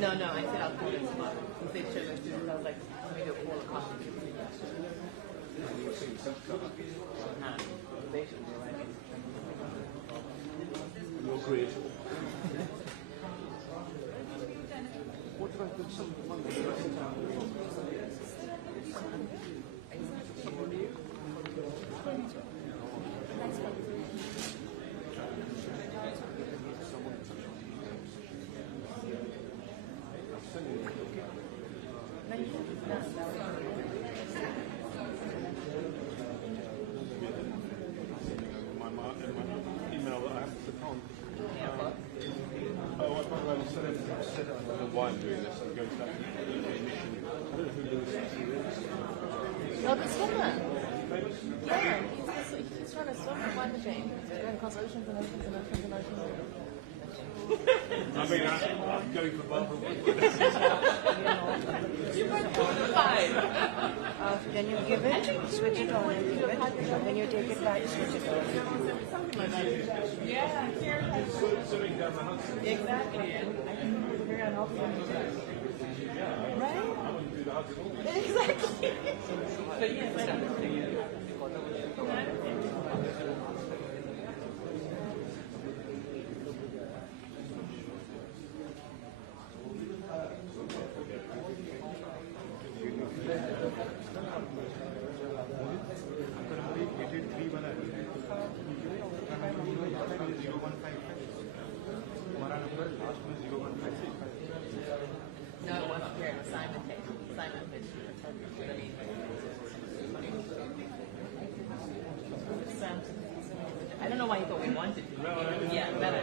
No, I said I'll call it tomorrow. They said sugar too. I was like, maybe a bowl of coffee. They should be right. You're great. What did I put some Monday? Email that I have to put on. Oh, instead of why I'm doing this, I'm going to that mission. I don't know who Lewis is. Oh, the swimmer. Yeah, he's trying to swim and find the chain. They're going across oceans and oceans and oceans and oceans. I mean, I'm going for Barbara. You were qualified. Can you give it? Switch it on and give it. And when you take it back, switch it on. Something like that. Yeah, Swimming down the Hudson. exactly. I can figure out how to do it. Right? I wouldn't do the Hudson. Exactly. But yes, I don't know. No, it wasn't here. It was Simon Tate. Simon Tate. I don't know why you thought we wanted to. Yeah, better. I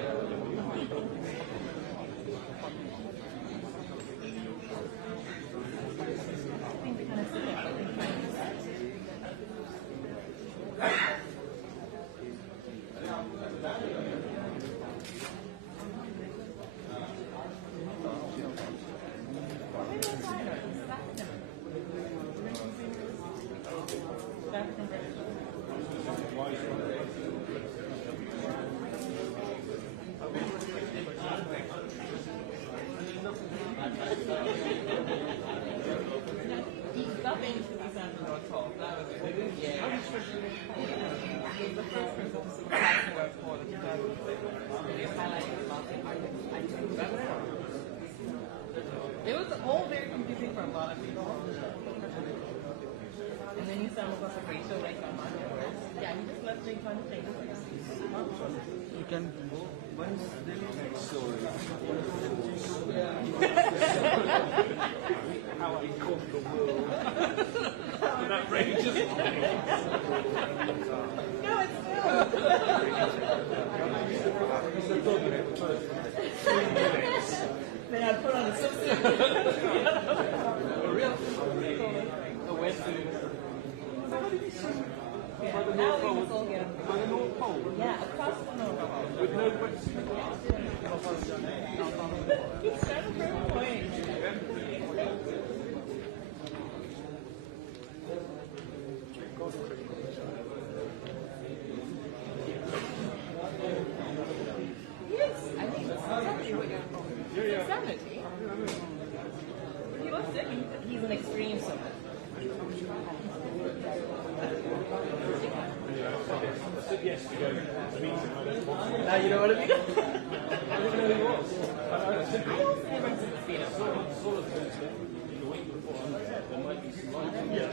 think we kind of sit there. It was all very confusing for a lot of people. And then you stumbled across a great show like on afterwards. Yeah, he just left me trying to think. You can go once then next story. How I conquer the world. That ranges. No, it's still. Then I put on a swimsuit. A real a wetsuit. Yeah, now we can all get By the North Pole. yeah, across the North Pole. With no wetsuit. He's trying to prove a point. Yes, I think that's exactly what you're for. Insanity. He was sick. He's an extreme swimmer. I said yes to go to meet him. Now you know what I mean? I didn't know who he was. I said, I don't see him as a speeder. sort of things that in the week before, there might be some light. Yeah.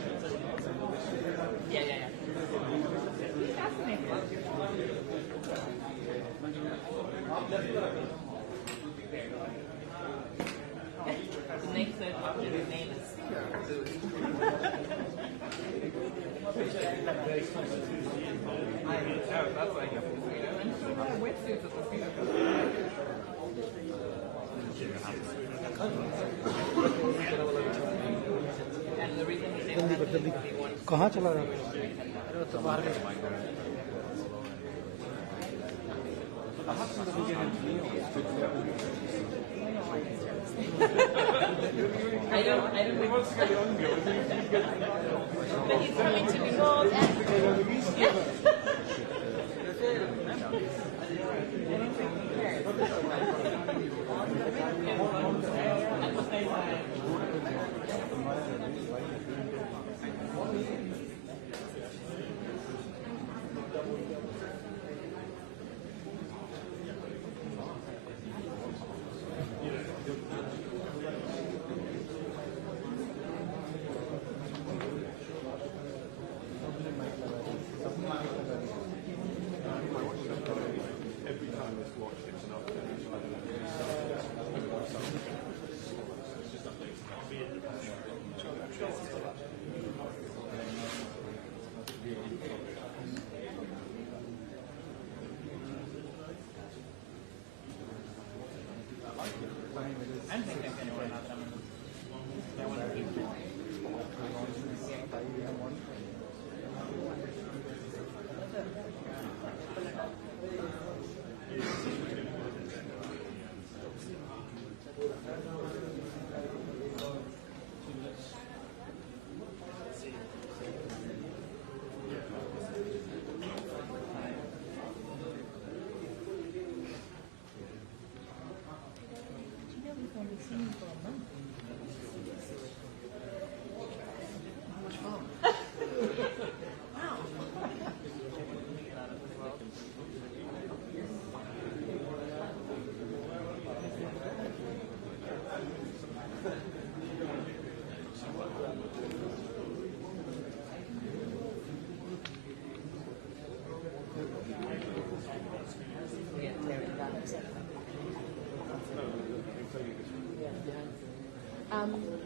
He's fascinating. The next search after his name is wetsuits at the theater. And the reason he did that is he wanted कहाँ चला रहा है? I don't but he's coming to New York and Every time it's watched, it's an update.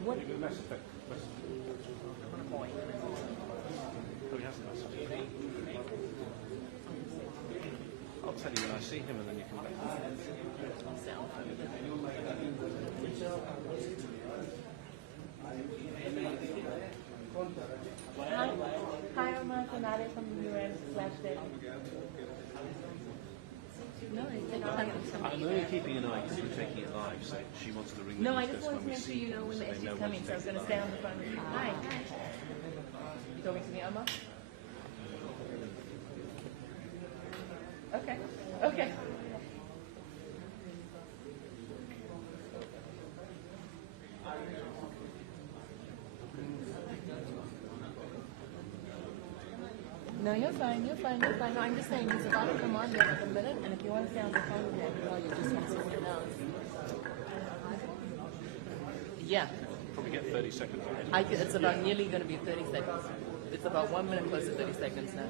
what? I'll tell you when I see him, and then you can let me Hi, I'm Nadia from the UN /Day. No, I'm only keeping an eye because we're taking it live, so she wants to ring. No, I just wanted to make sure you know when the SU's coming, so I was going to stay on the phone with you. Hi. You talking to me, Emma? Okay. Okay. No, you're fine, you're fine, you're fine. No, I'm just saying, he's about to come on there in a minute, and if you want to stay on the phone with me, I can call you just want something else. Yeah. Probably get 30 seconds. It's about nearly going to be 30 seconds. It's about 1 minute close to 30 seconds now.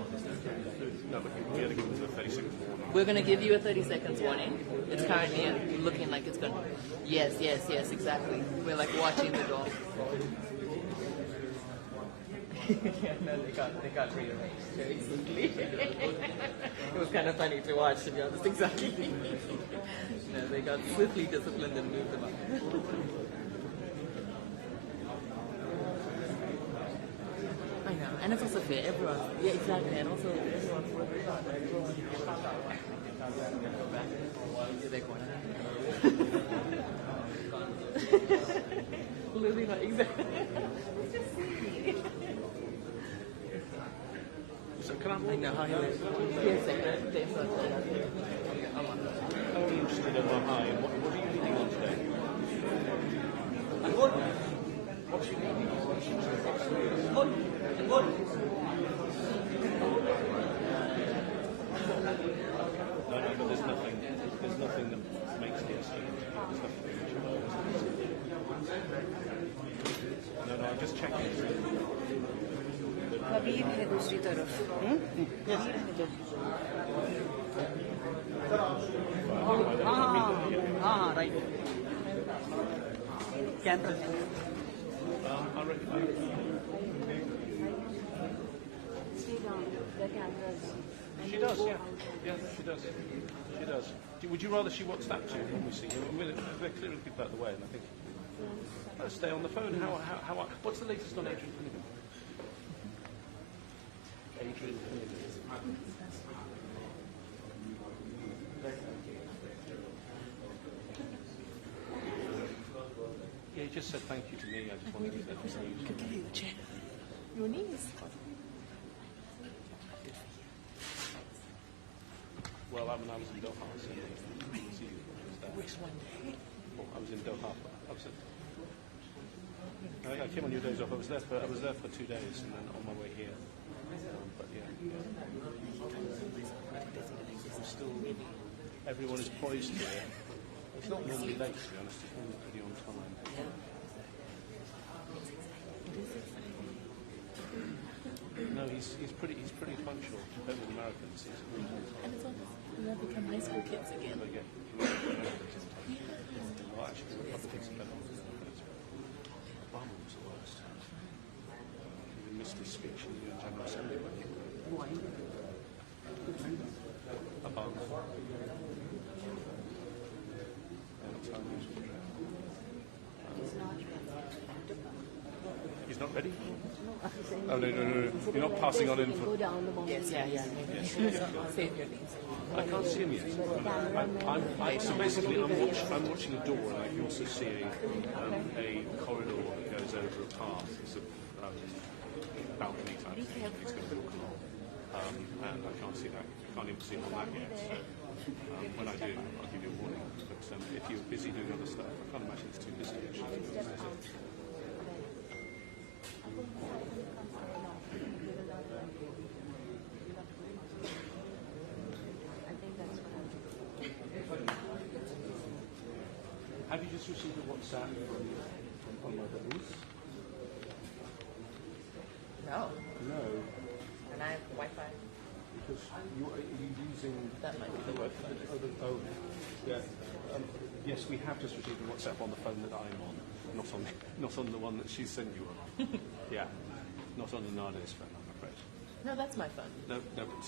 No, but we got to give them the 30 seconds warning. We're going to give you a 30 seconds warning. It's currently looking like it's going to... Yes, exactly. We're like watching the door. Yeah, no, they got rearranged very easily. It was kind of funny to watch, to be honest, exactly. No, they got swiftly disciplined and moved them up. I know, and it's also fair, everyone. Yeah, exactly, and also everyone's working hard. They're going Lily, not exactly. Just see. So can I know how he lives. Yes, they're so good. I'm only interested in my high. What are you eating on today? What's your eating on? No, but there's nothing that makes the SU. There's nothing that makes No, I'm just checking. Kabir है दूसरी तरफ हाँ right camper stay down the cameras. And She we'll does, go yeah. out. Yeah, she does. She does. Would you rather she WhatsApp to when we see you? They're clearly people out of the way, and I think stay on the phone. What's the latest on Adrian Finnegan? Adrian Finnegan. Yeah, he just said thank you to me. I just wanted to say thank you. Your knees. Well, I was in Doha. So which one? I was in Doha. I came on your days off. I was there for 2 days, and then on my way here. But yeah, I'm still. Everyone is poised here. It's not normally late, to be honest. It's normally pretty on time. No, he's pretty punctual compared with Americans. He's really on time. And it's almost, we have become high school kids again. Well, actually, the Republicans are better. Obama was the worst. He missed his speech in the General Assembly. Why? Obama. He's not ready? Oh, no. You're not passing on info. Go down the moment. Yes, yeah. Save your knees. I can't see him yet. So basically, I'm watching a door, and I can also see a corridor that goes over a path. It's a balcony type thing. It's going to walk along. And I can't see that. I can't even see him on that yet. So when I do, I'll give you a warning. But if you're busy doing other stuff, I can't imagine it's too busy actually. Have you just received a WhatsApp from my buddies? No. No, And I have Wi-Fi. because are you using... That might be the Wi-Fi. Oh, yeah. Yes, we have just received a WhatsApp on the phone that I'm on, not on the one that she sent you on. Yeah, not on the Nade's phone, I'm afraid. No, that's my phone. No,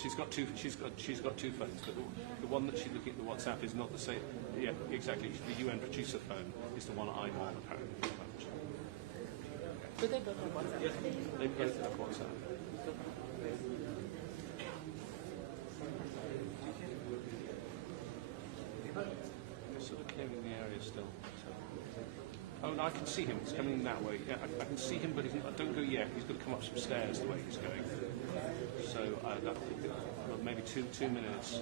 she's got two phones, but the one that she's looking at the WhatsApp is not the same. Yeah, exactly. The UN producer phone is the one I'm on, apparently. But they both have WhatsApp. Yeah, they both have WhatsApp. They're sort of clearing the area still. So. Oh, no, I can see him. He's coming that way. Yeah, I can see him, but don't go yet. He's got to come up some stairs the way he's going. So maybe two minutes.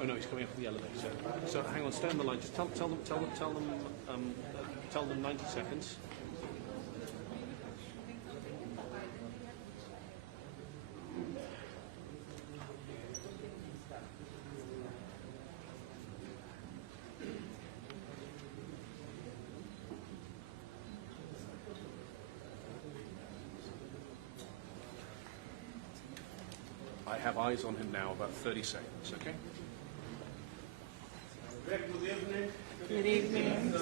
Oh no, he's coming up from the elevator. So hang on, stay on the line. Just tell them 90 seconds. I have eyes on him now, about 30 seconds, okay? Good evening. Good evening.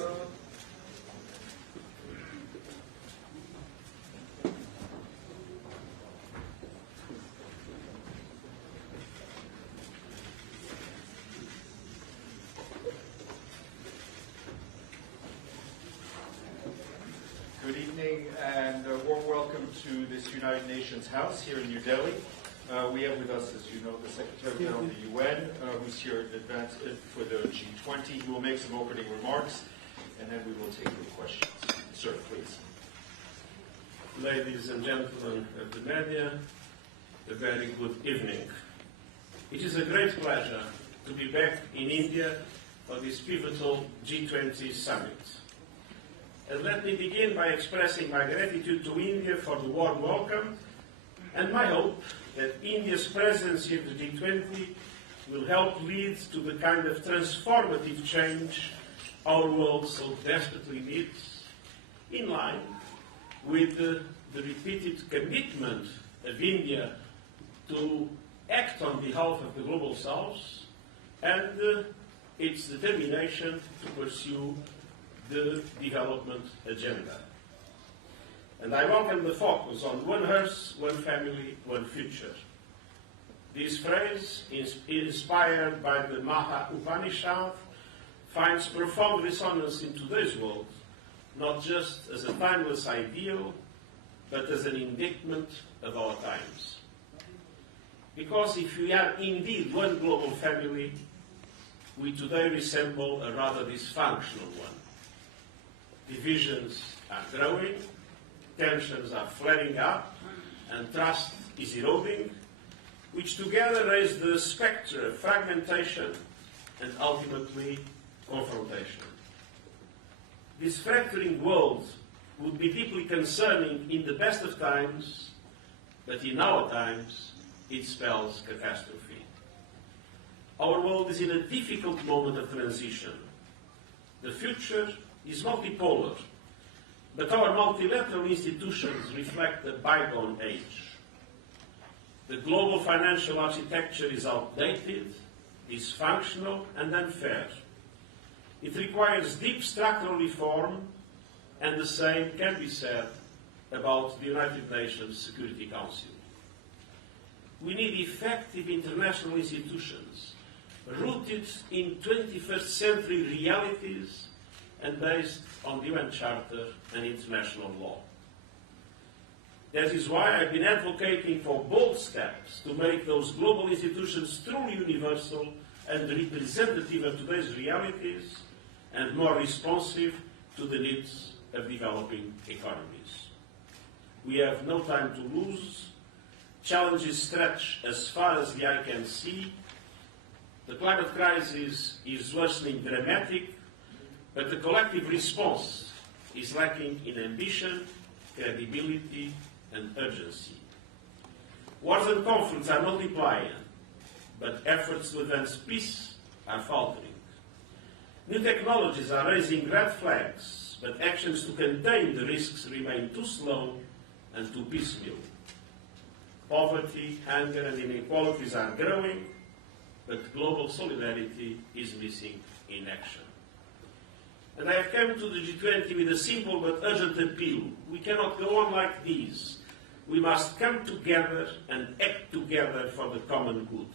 Good evening and a warm welcome to this United Nations House here in New Delhi. We have with us, as you know, the Secretary General of the UN, who's here in advance for the G20. He will make some opening remarks, and then we will take your questions. Sir, please. Ladies and gentlemen of the media, a very good evening. It is a great pleasure to be back in India for this pivotal G20 summit. And let me begin by expressing my gratitude to India for the warm welcome and my hope that India's presidency of the G20 will help lead to the kind of transformative change our world so desperately needs, in line with the repeated commitment of India to act on behalf of the Global South and its determination to pursue the development agenda. And I welcome the focus on one Earth, one family, one future. This phrase, inspired by the Maha Upanishad, finds profound resonance in today's world, not just as a timeless ideal, but as an indictment of our times. Because if we are indeed one global family, we today resemble a rather dysfunctional one. Divisions are growing, tensions are flaring up, and trust is eroding, which together raise the spectre of fragmentation and ultimately confrontation. This fracturing world would be deeply concerning in the best of times, but in our times it spells catastrophe. Our world is in a difficult moment of transition. The future is multipolar, but our multilateral institutions reflect a bygone age. The global financial architecture is outdated, dysfunctional, and unfair. It requires deep structural reform, and the same can be said about the United Nations Security Council. We need effective international institutions rooted in 21st century realities and based on the UN Charter and international law. That is why I've been advocating for bold steps to make those global institutions truly universal and representative of today's realities and more responsive to the needs of developing economies. We have no time to lose. Challenges stretch as far as the eye can see. The climate crisis is worsening dramatic, but the collective response is lacking in ambition, credibility, and urgency. Wars and conflicts are multiplying, but efforts to advance peace are faltering. New technologies are raising red flags, but actions to contain the risks remain too slow and too piecemeal. Poverty, hunger, and inequalities are growing, but global solidarity is missing in action. And I have come to the G20 with a simple but urgent appeal. We cannot go on like this. We must come together and act together for the common good.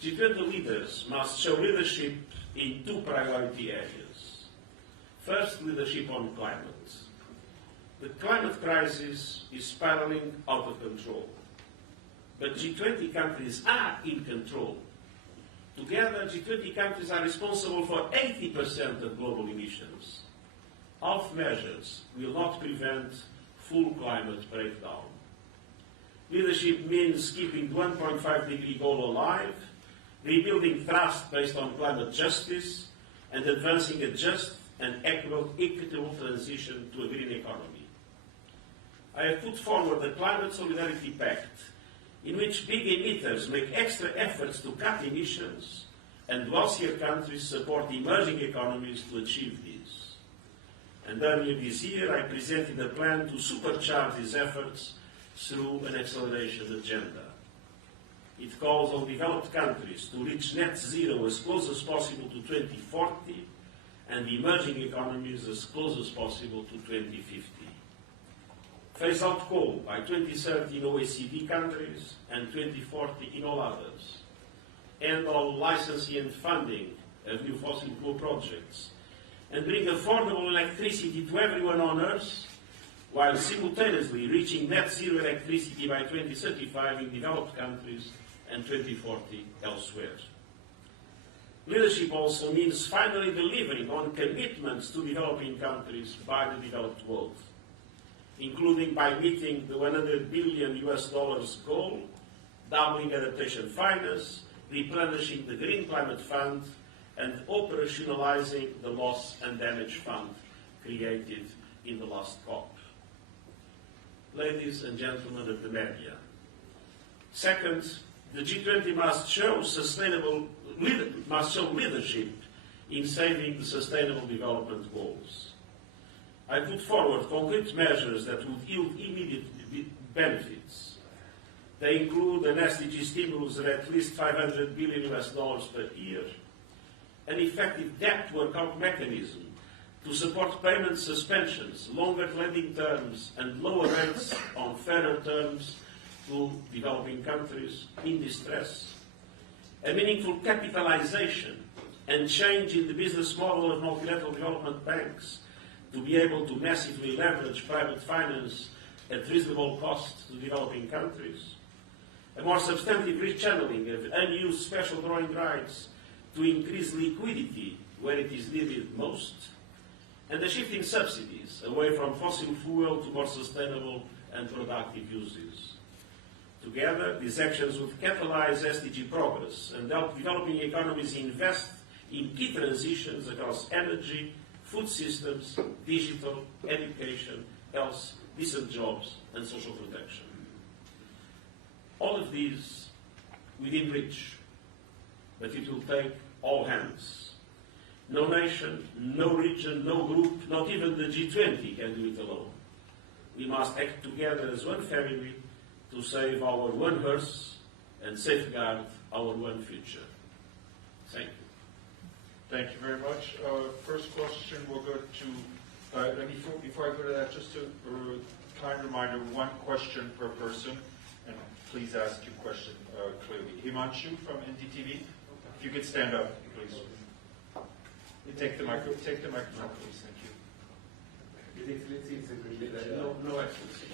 G20 leaders must show leadership in two priority areas. First, leadership on climate. The climate crisis is spiraling out of control. But G20 countries are in control. Together, G20 countries are responsible for 80% of global emissions. Half measures will not prevent full climate breakdown. Leadership means keeping the 1.5-degree goal alive, rebuilding trust based on climate justice, and advancing a just and equitable transition to a green economy. I have put forward the Climate Solidarity Pact, in which big emitters make extra efforts to cut emissions, and wealthier countries support emerging economies to achieve this. And earlier this year, I presented a plan to supercharge these efforts through an acceleration agenda. It calls on developed countries to reach net zero as close as possible to 2040, and emerging economies as close as possible to 2050. Phase out coal by 2030 in OECD countries and 2040 in all others. End all licensing and funding of new fossil fuel projects. And bring affordable electricity to everyone on Earth, while simultaneously reaching net zero electricity by 2035 in developed countries and 2040 elsewhere. Leadership also means finally delivering on commitments to developing countries by the developed world, including by meeting the $100 billion goal, doubling adaptation finance, replenishing the Green Climate Fund, and operationalizing the Loss and Damage Fund created in the last COP. Ladies and gentlemen of the media, second, the G20 must show leadership in saving the Sustainable Development Goals. I put forward concrete measures that would yield immediate benefits. They include an SDG stimulus of at least $500 billion per year, an effective debt workout mechanism to support payment suspensions, longer lending terms, and lower rates on fairer terms to developing countries in distress. A meaningful capitalization and change in the business model of multilateral development banks to be able to massively leverage private finance at reasonable cost to developing countries. A more substantive rechanneling of unused special drawing rights to increase liquidity where it is needed most. And a shift in subsidies away from fossil fuel to more sustainable and productive uses. Together, these actions would catalyze SDG progress and help developing economies invest in key transitions across energy, food systems, digital, education, health, decent jobs, and social protection. All of these within reach, but it will take all hands. No nation, no region, no group, not even the G20 can do it alone. We must act together as one family to save our one hearth and safeguard our one future. Thank you. Thank you very much. First question will go to, before I go to that, just a kind reminder, one question per person, and please ask your question clearly. Himanshu from NDTV, if you could stand up, please. You take the microphone, please. Thank you. It's a privilege. No excellency.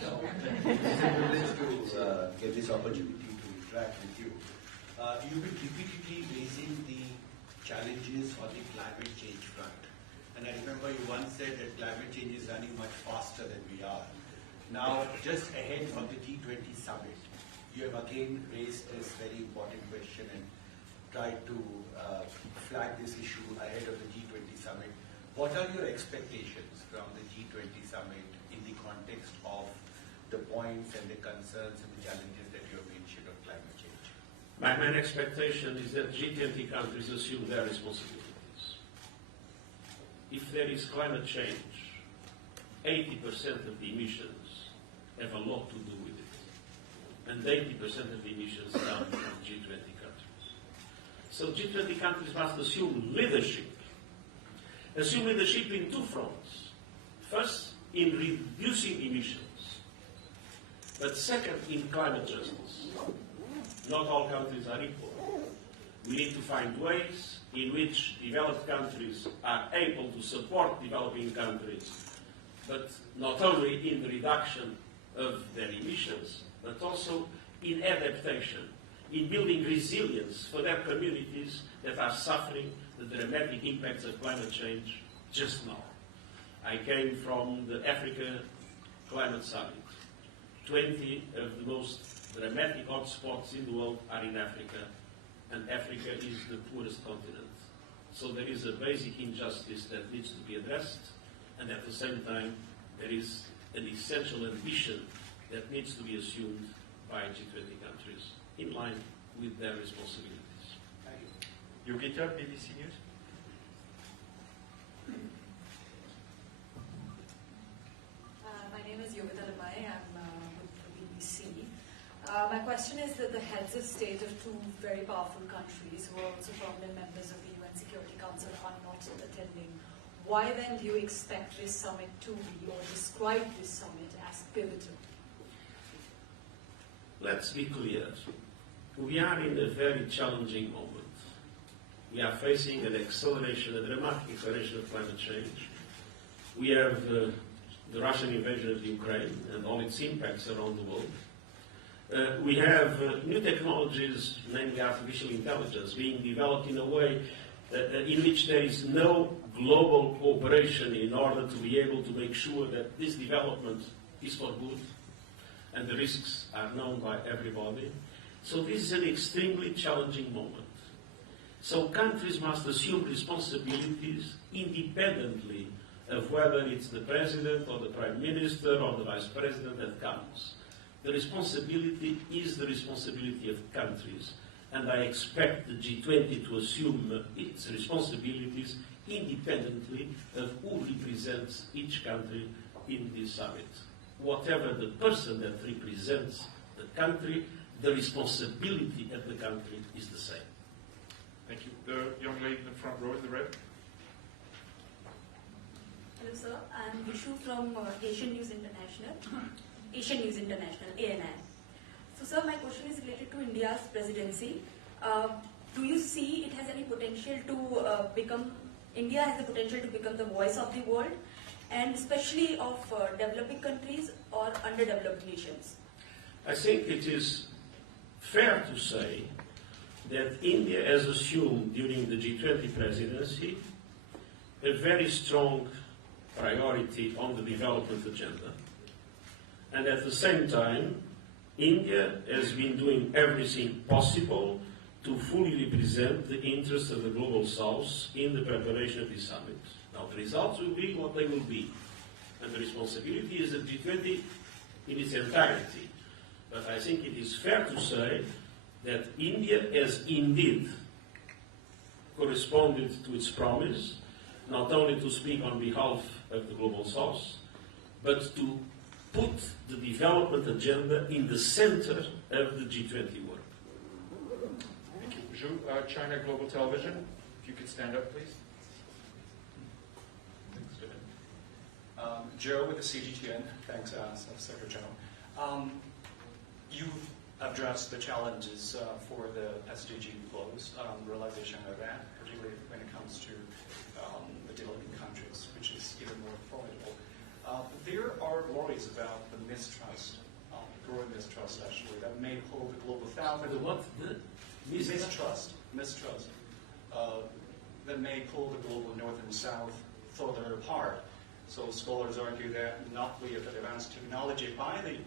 It's a privilege to get this opportunity to interact with you. You've been repeatedly raising the challenges on the climate change front. And I remember you once said that climate change is running much faster than we are. Now, just ahead of the G20 summit, you have again raised this very important question and tried to flag this issue ahead of the G20 summit. What are your expectations from the G20 summit in the context of the points and the concerns and the challenges that you have mentioned on climate change? My main expectation is that G20 countries assume their responsibilities. If there is climate change, 80% of the emissions have a lot to do with it. And 80% of the emissions come from G20 countries. So G20 countries must assume leadership. Assume leadership in two fronts. First, in reducing emissions. But second, in climate justice. Not all countries are equal. We need to find ways in which developed countries are able to support developing countries, but not only in the reduction of their emissions, but also in adaptation, in building resilience for their communities that are suffering the dramatic impacts of climate change just now. I came from the Africa Climate Summit. 20 of the most dramatic hotspots in the world are in Africa, and Africa is the poorest continent. So there is a basic injustice that needs to be addressed, and at the same time, there is an essential ambition that needs to be assumed by G20 countries in line with their responsibilities. Yogita, BBC News. My name is Yogita Lamai. I'm with the BBC. My question is that the heads of state of two very powerful countries who are also prominent members of the UN Security Council are not attending. Why then do you expect this summit to be, or describe this summit as pivotal? Let's be clear. We are in a very challenging moment. We are facing an acceleration, a dramatic acceleration of climate change. We have the Russian invasion of Ukraine and all its impacts around the world. We have new technologies, namely artificial intelligence, being developed in a way in which there is no global cooperation in order to be able to make sure that this development is for good and the risks are known by everybody. So this is an extremely challenging moment. So countries must assume responsibilities independently of whether it's the president or the prime minister or the vice president that comes. The responsibility is the responsibility of countries, and I expect the G20 to assume its responsibilities independently of who represents each country in this summit. Whatever the person that represents the country, the responsibility of the country is the same. Thank you. The young lady in the front row in the red. sir. I'm Vishu from Asian News International, ANI. So, sir, my question is related to India's presidency. Do you see it has any potential to India has the potential to become the voice of the world, and especially of developing countries or underdeveloped nations? I think it is fair to say that India has assumed during the G20 presidency a very strong priority on the development agenda. And at the same time, India has been doing everything possible to fully represent the interests of the Global South in the preparation of this summit. Now, the results will be what they will be. And the responsibility is of G20 in its entirety. But I think it is fair to say that India has indeed corresponded to its promise, not only to speak on behalf of the Global South, but to put the development agenda in the center of the G20 work. Thank you. Zhu, China Global Television, if you could stand up, please. Joe with the CGTN. Thanks, Secretary General. You've addressed the challenges for the SDG flows, realization of that, particularly when it comes to the developing countries, which is even more formidable. There are worries about the mistrust, growing mistrust actually, that may hold the global south. The what? The mistrust. That may pull the global north and south further apart. So scholars argue that monopoly of advanced technology by the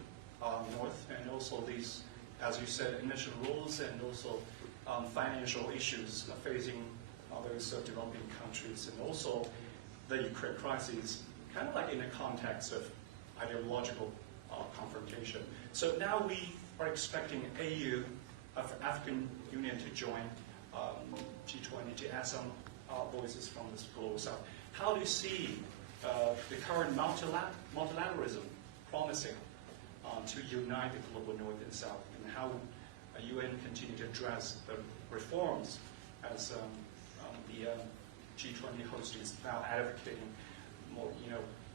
north, and also these, as you said, emission rules, and also financial issues facing others developing countries, and also the Ukraine crisis, kind of like in a context of ideological confrontation. So now we are expecting AU, of African Union, to join G20 to add some voices from this global south. How do you see the current multilateralism promising to unite the global north and south, and how UN continue to address the reforms as the G20 host is now advocating more,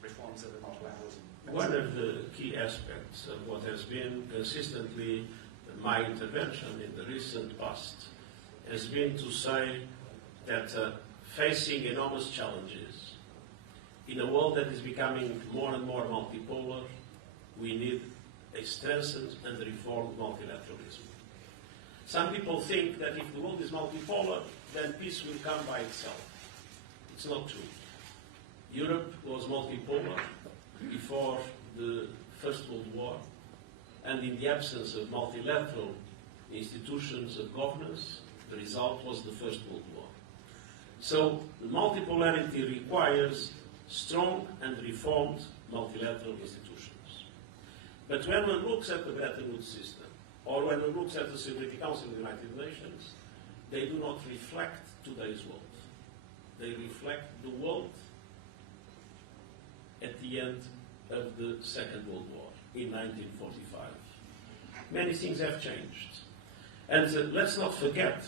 reforms of the multilateralism? One of the key aspects of what has been consistently my intervention in the recent past has been to say that facing enormous challenges in a world that is becoming more and more multipolar, we need a strengthened and reformed multilateralism. Some people think that if the world is multipolar, then peace will come by itself. It's not true. Europe was multipolar before the First World War, and in the absence of multilateral institutions of governance, the result was the First World War. So multipolarity requires strong and reformed multilateral institutions. But when one looks at the Bretton Woods system, or when one looks at the Security Council of the United Nations, they do not reflect today's world. They reflect the world at the end of the Second World War, in 1945. Many things have changed. And let's not forget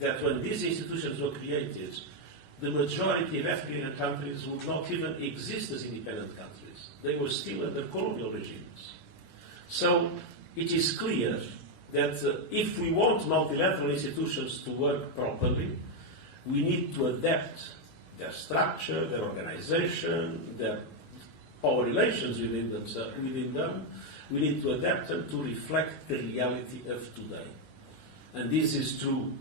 that when these institutions were created, the majority of African countries would not even exist as independent countries. They were still under colonial regimes. So it is clear that if we want multilateral institutions to work properly, we need to adapt their structure, their organization, their power relations within them. We need to adapt them to reflect the reality of today. And this is true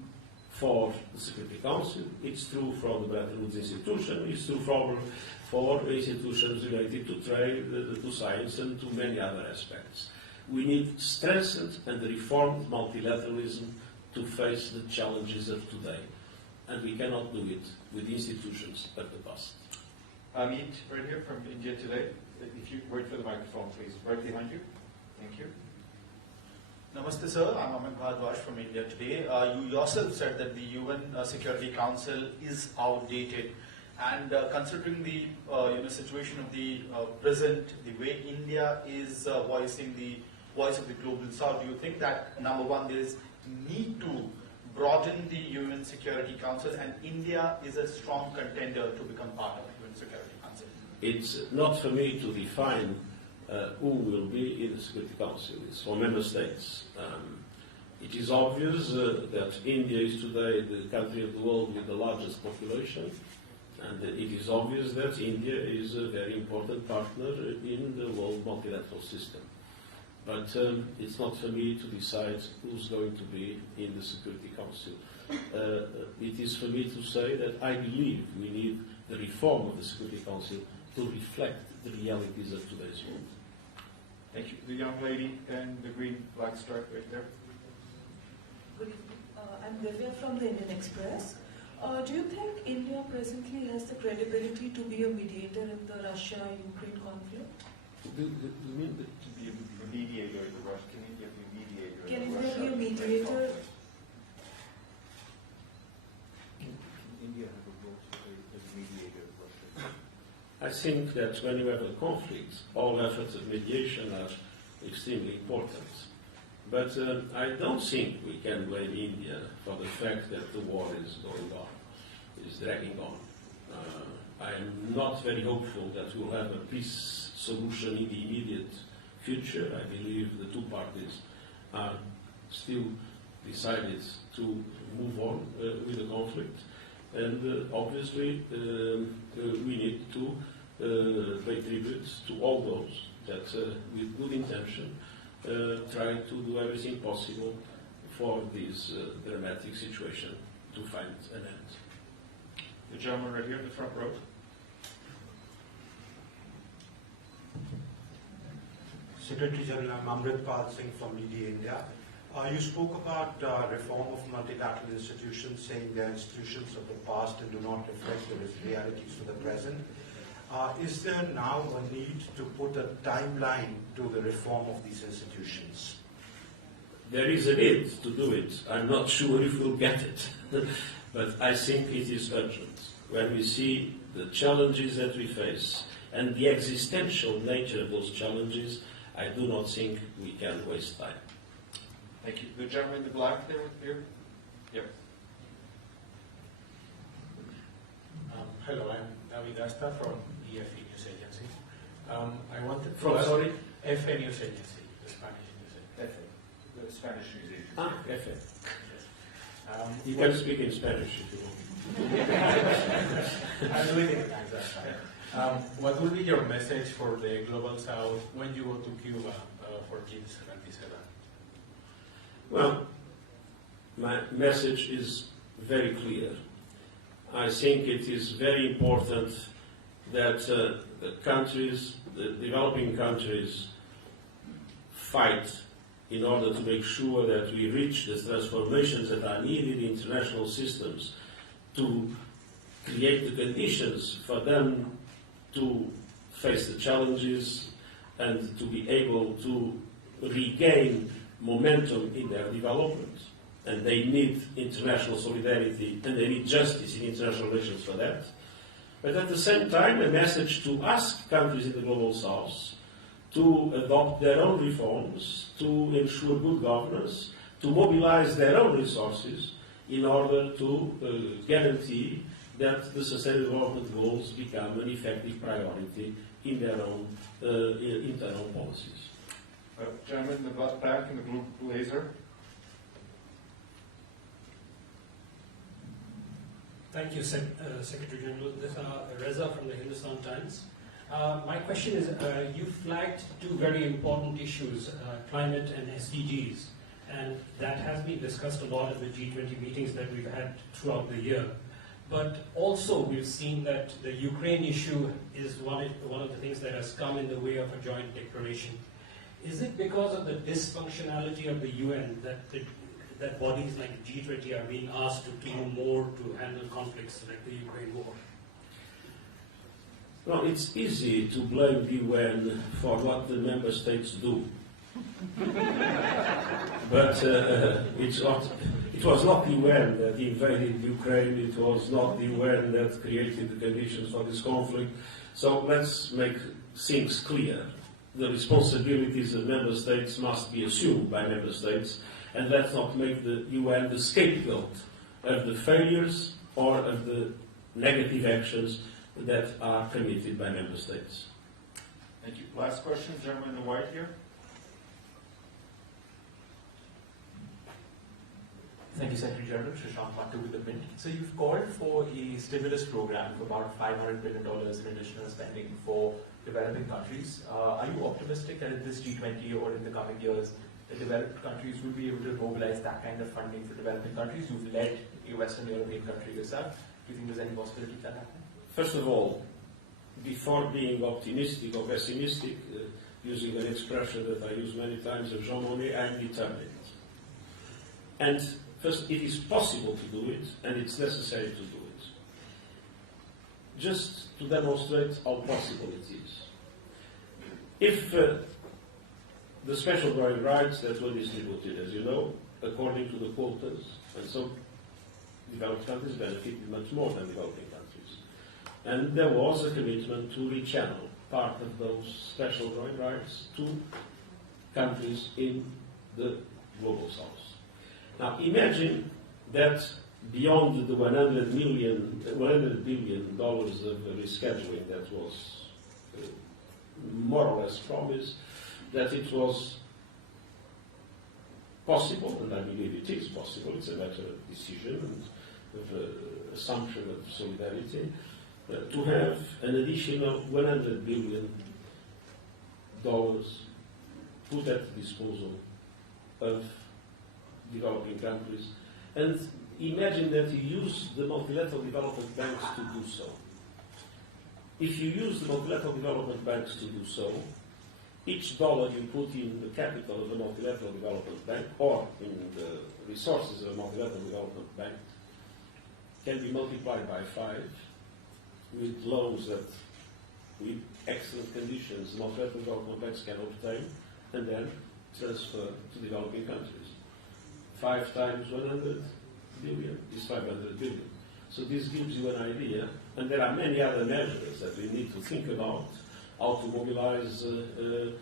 for the Security Council, it's true for the Bretton Woods institution, it's true for institutions related to trade, to science, and to many other aspects. We need strengthened and reformed multilateralism to face the challenges of today. And we cannot do it with institutions of the past. Amit, right here from India Today. If you wait for the microphone, please. Right behind you. Thank you. Namaste, sir. I'm Amit Bhardwaj from India Today. You yourself said that the UN Security Council is outdated, and considering the situation of the present, the way India is voicing the voice of the global south, do you think that, number one, there is need to broaden the UN Security Council, and India is a strong contender to become part of the UN Security Council? it's not for me to define who will be in the Security Council. It's for member states. It is obvious that India is today the country of the world with the largest population, and it is obvious that India is a very important partner in the world multilateral system. But it's not for me to decide who's going to be in the Security Council. It is for me to say that I believe we need the reform of the Security Council to reflect the realities of today's world. Thank you. The young lady in the green black stripe right there. Good evening. I'm Divya from the Indian Express. Do you think India presently has the credibility to be a mediator in the Russia-Ukraine conflict? You mean to be a mediator in the Russia? Can India be a mediator? Can India be a mediator? India have a role as a mediator in Russia? I think that when you have a conflict, all efforts of mediation are extremely important. But I don't think we can blame India for the fact that the war is going on, is dragging on. I am not very hopeful that we'll have a peace solution in the immediate future. I believe the two parties are still decided to move on with the conflict. And obviously we need to pay tribute to all those that with good intention try to do everything possible for this dramatic situation to find an end. The gentleman right here in the front row. Secretary General, I'm Amritpal Singh from Media India. You spoke about reform of multilateral institutions, saying they are institutions of the past and do not reflect the realities of the present. Is there now a need to put a timeline to the reform of these institutions? There is a need to do it. I'm not sure if we'll get it, but I think it is urgent. When we see the challenges that we face and the existential nature of those challenges, I do not think we can waste time. Thank you. The gentleman in the black there, here. Yep. Hello, I'm David Asta from EFE News Agency. I wanted to From, ask, sorry? EFE News Agency, the Spanish news agency. EFE, the Spanish news agency. Ah, EFE. Yes. You can speak in Spanish if you want. I'm living in Texas. What will be your message for the Global South when you go to Cuba for G77? Well, my message is very clear. I think it is very important that the countries, the developing countries, fight in order to make sure that we reach the transformations that are needed in international systems to create the conditions for them to face the challenges and to be able to regain momentum in their development. And they need international solidarity and they need justice in international relations for that. But at the same time, a message to ask countries in the Global South to adopt their own reforms, to ensure good governance, to mobilize their own resources in order to guarantee that the Sustainable Development Goals become an effective priority in their own internal policies. Gentleman in the back in the blue blazer. Thank you, Secretary General. This is Reza from the Hindustan Times. My question is, you flagged two very important issues, climate and SDGs, and that has been discussed a lot at the G20 meetings that we've had throughout the year. But also we've seen that the Ukraine issue is one of the things that has come in the way of a joint declaration. Is it because of the dysfunctionality of the UN that bodies like G20 are being asked to do more to handle conflicts like the Ukraine war? Well, it's easy to blame the UN for what the member states do. But it was not the UN that invaded Ukraine, it was not the UN that created the conditions for this conflict. So let's make things clear. The responsibilities of member states must be assumed by member states, and let's not make the UN the scapegoat of the failures or of the negative actions that are committed by member states. Thank you. Last question, gentleman in the white here. Thank you, Secretary General. Shashank Mattu with the Mint. So you've called for a stimulus program of about $500 billion in additional spending for developing countries. Are you optimistic that in this G20 or in the coming years, the developed countries will be able to mobilize that kind of funding for developing countries? You've led a Western European country yourself. Do you think there's any possibility of that happening? First of all, before being optimistic or pessimistic, using an expression that I use many times of Jean Monnet, I'm determined. And first, it is possible to do it, and it's necessary to do it. Just to demonstrate how possible it is. If the special drawing rights that were distributed, as you know, according to the quotas, and so developed countries benefited much more than developing countries. And there was a commitment to rechannel part of those special drawing rights to countries in the global south. Now imagine that beyond the $100 billion of rescheduling that was more or less promised, that it was possible, and I believe it is possible, it's a matter of decision and of assumption of solidarity, to have an additional $100 billion put at the disposal of developing countries. And imagine that you use the multilateral development banks to do so. If you use the multilateral development banks to do so, each dollar you put in the capital of a multilateral development bank or in the resources of a multilateral development bank can be multiplied by 5 with loans that, with excellent conditions, multilateral development banks can obtain and then transfer to developing countries. 5 times 100 billion is 500 billion. So this gives you an idea, and there are many other measures that we need to think about, how to mobilize the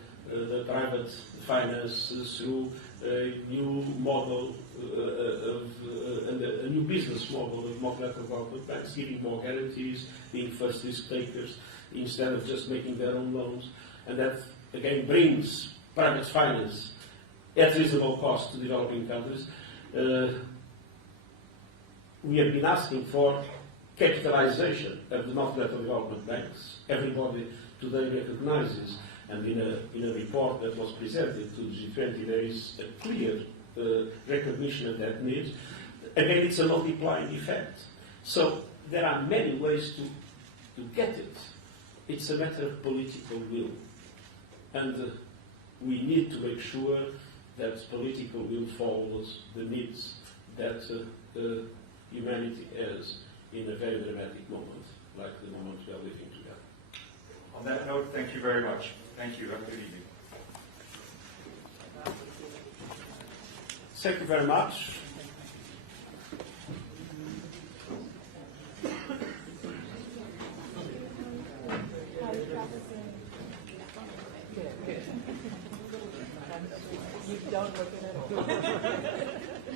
private finance through a new model and a new business model of multilateral development banks, giving more guarantees, being first risk takers, instead of just making their own loans. And that, again, brings private finance at reasonable cost to developing countries. We have been asking for capitalization of the multilateral development banks. Everybody today recognizes, and in a report that was presented to the G20, there is a clear recognition of that need. Again, it's a multiplying effect. So there are many ways to get it. It's a matter of political will. And we need to make sure that political will follows the needs that humanity has in a very dramatic moment, like the moment we are living together. On that note, thank you very much. Thank you. Have a good evening. Thank you very much.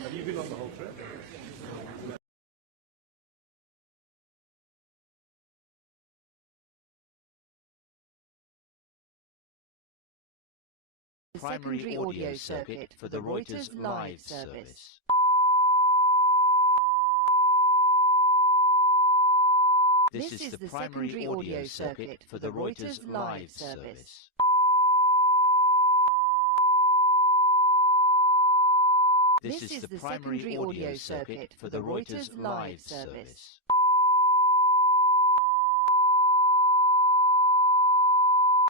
Have you been on the whole trip? Primary audio circuit for the Reuters live service. This is the primary audio circuit for the Reuters live service. This is the primary audio circuit for the Reuters live service.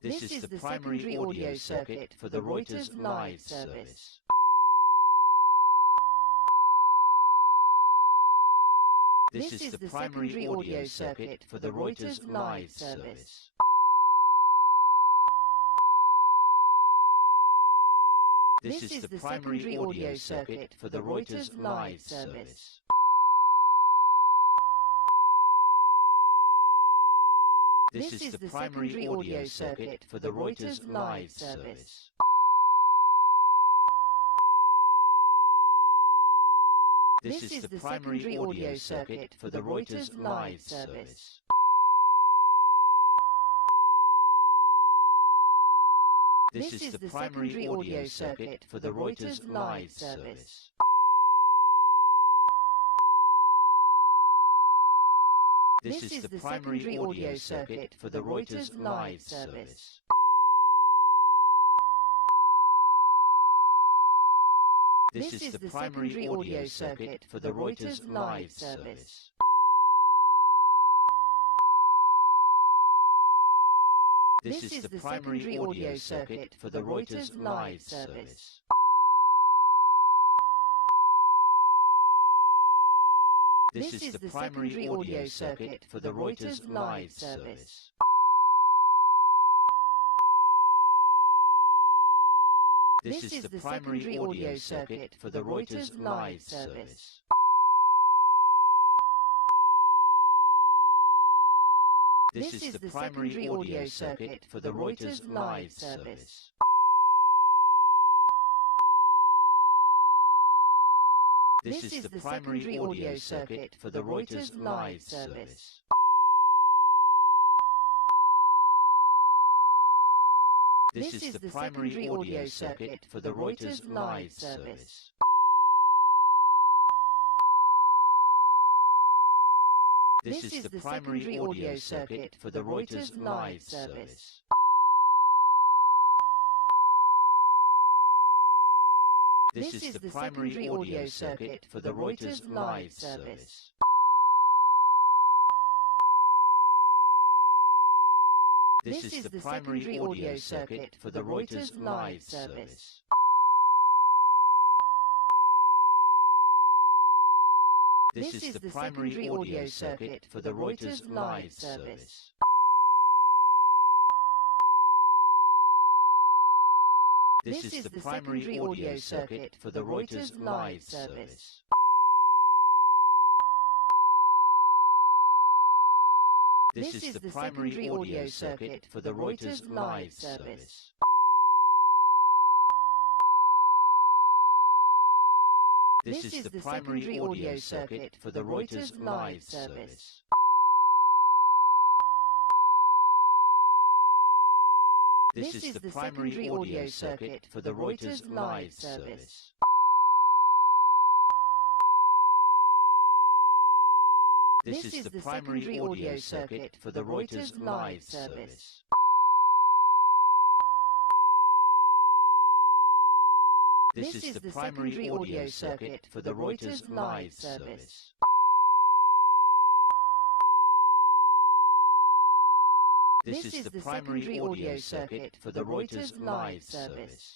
This is the primary audio circuit for the Reuters live service. This is the primary audio circuit for the Reuters live service. This is the primary audio circuit for the Reuters live service. This is the primary audio circuit for the Reuters live service. This is the primary audio circuit for the Reuters live service. This is the primary audio circuit for the Reuters live service. This is the primary audio circuit for the Reuters live service. This is the primary audio circuit for the Reuters live service. This is the primary audio circuit for the Reuters live service. This is the primary audio circuit for the Reuters live service. This is the primary audio circuit for the Reuters live service. This is the primary audio circuit for the Reuters live service. This is the primary audio circuit for the Reuters live service. This is the primary audio circuit for the Reuters live service. This is the primary audio circuit for the Reuters live service. This is the primary audio circuit for the Reuters live service. This is the primary audio circuit for the Reuters live service. This is the primary audio circuit for the Reuters live service. This is the primary audio circuit for the Reuters live service. This is the primary audio circuit for the Reuters live service. This is the primary audio circuit for the Reuters live service. This is the primary audio circuit for the Reuters live service. This is the primary audio circuit for the Reuters live service. This is the primary audio circuit for the Reuters live service. This is the primary audio circuit for the Reuters live service.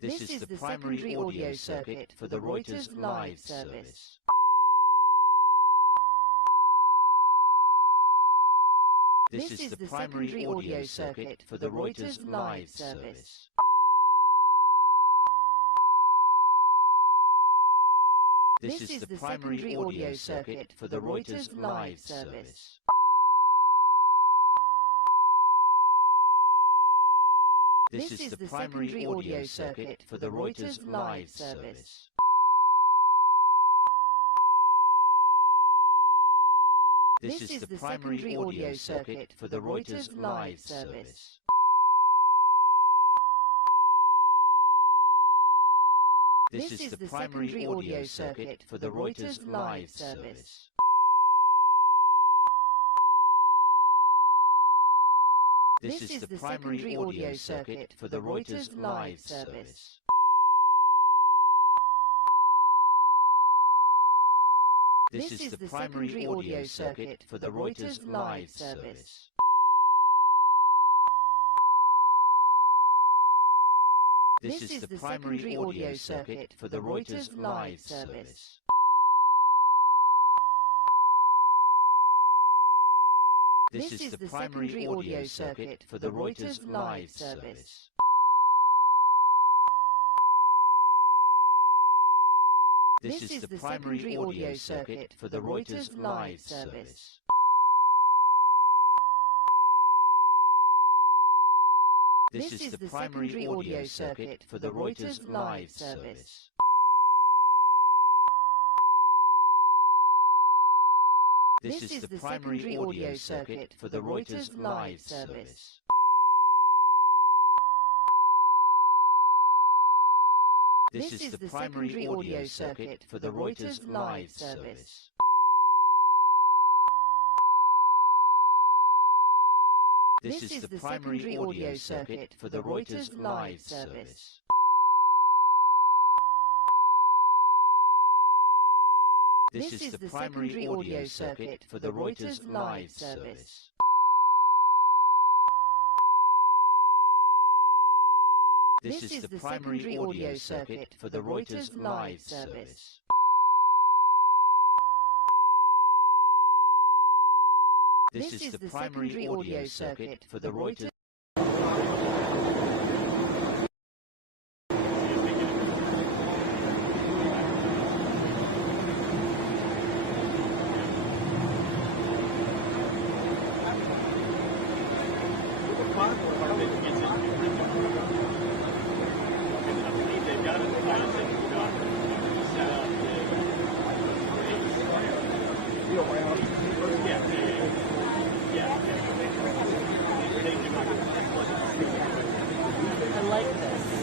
This is the primary audio circuit for the Reuters live service. This is the primary audio circuit for the Reuters live service. This is the primary audio circuit for the Reuters live service. This is the primary audio circuit for the Reuters live service. This is the primary audio circuit for the Reuters live service. This is the primary audio circuit for the Reuters live service. This is the primary audio circuit for the Reuters live service. This is the primary audio circuit for the Reuters live service. This is the primary audio circuit for the Reuters live service. This is the primary audio circuit for the Reuters live service. This is the primary audio circuit for the Reuters live service. This is the primary audio circuit for the Reuters live service. This is the primary audio circuit for the Reuters live service. This is the primary audio circuit for the Reuters live service. This is the primary audio circuit for the Reuters live service. This is the primary audio circuit for the Reuters live service. This is the primary audio circuit for the Reuters live service. This is the primary audio circuit for the Reuters. I like this.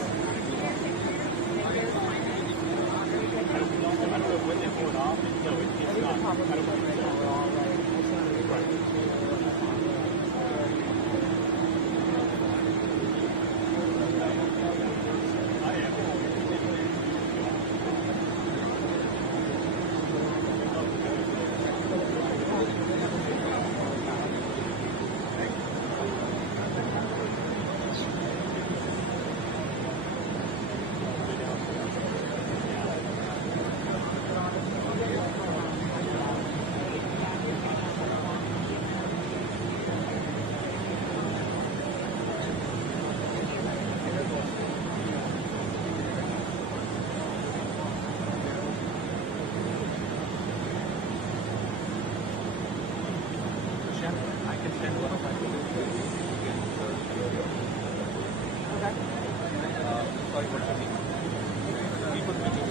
Sorry, what's your name?